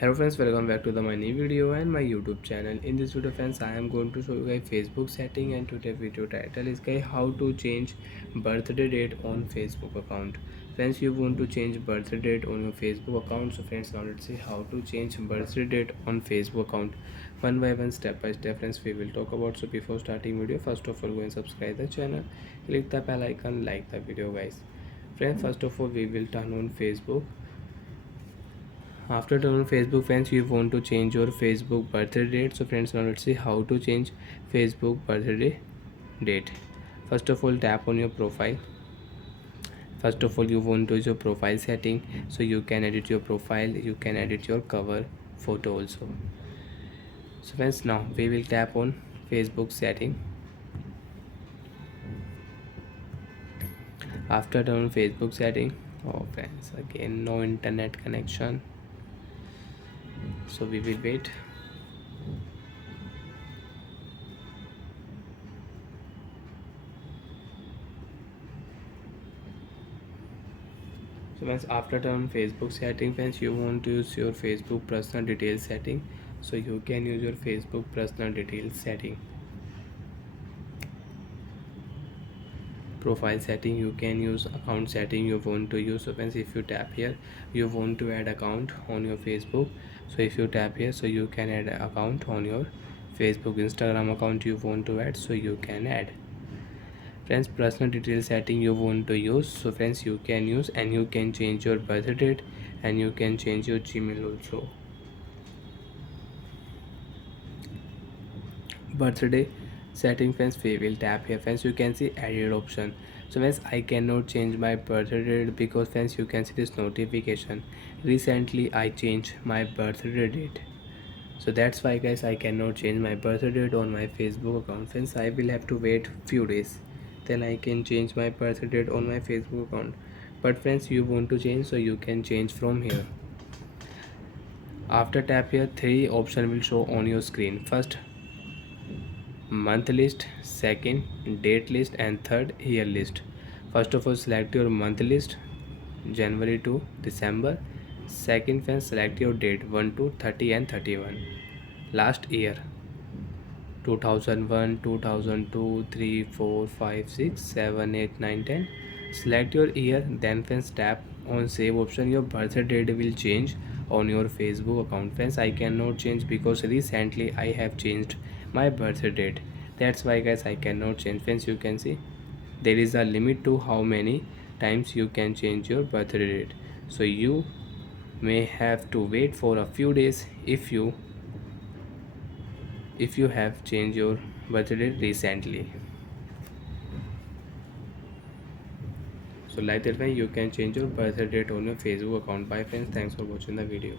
Hello friends, welcome back to my new video and my YouTube channel. In this video friends, I am going to show you guys Facebook setting, and today video title is guys how to change birthday date on Facebook account. Friends, you want to change birthday date on your Facebook account. So friends, now let's see how to change birthday date on Facebook account. One by one, step by step friends, we will talk about. So before starting video, first of all go and subscribe the channel, click the bell icon, like the video guys. Friends, first of all we will turn on Facebook. After turn on Facebook friends, you want to change your Facebook birthday date. So friends, now let's see how to change Facebook birthday date. First of all, tap on your profile. First of all, you want to use your profile setting, so you can edit your profile, you can edit your cover photo also. So friends, now we will tap on Facebook setting. After turn on Facebook setting, oh friends, again no internet connection, so we will wait. So once after turn Facebook setting friends, you want to use your Facebook personal details setting, so you can use your Facebook personal details setting. Profile setting, you can use account setting you want to use. So friends, if you tap here, you want to add account on your Facebook, so if you tap here, so you can add account on your Facebook. Instagram account you want to add, so you can add. Friends, personal detail setting you want to use, so friends you can use, and you can change your birth date, and you can change your Gmail also. Birthday setting friends, we will tap here friends, you can see edit option. So friends, I cannot change my birthday date because friends you can see this notification, recently I changed my birthday date. So that's why guys, I cannot change my birthday date on my Facebook account. Friends, I will have to wait few days, then I can change my birthday date on my Facebook account. But friends, you want to change, so you can change from here. After tap here, three option will show on your screen. First, month list, second date list, and third year list. First of all, select your month list, January to December. Second, friends, select your date 1 to 30 and 31. Last year 2001, 2002, 3, 4, 5, 6, 7, 8, 9, 10. Select your year, then friends tap on save option. Your birthday date will change on your Facebook account. Friends, I cannot change because recently I have changed my birthday date. That's why guys, I cannot change. Friends, you can see there is a limit to how many times you can change your birthday date. So you may have to wait for a few days if you have changed your birthday recently. So like that way you can change your birthday date on your Facebook account. Bye friends, thanks for watching the video.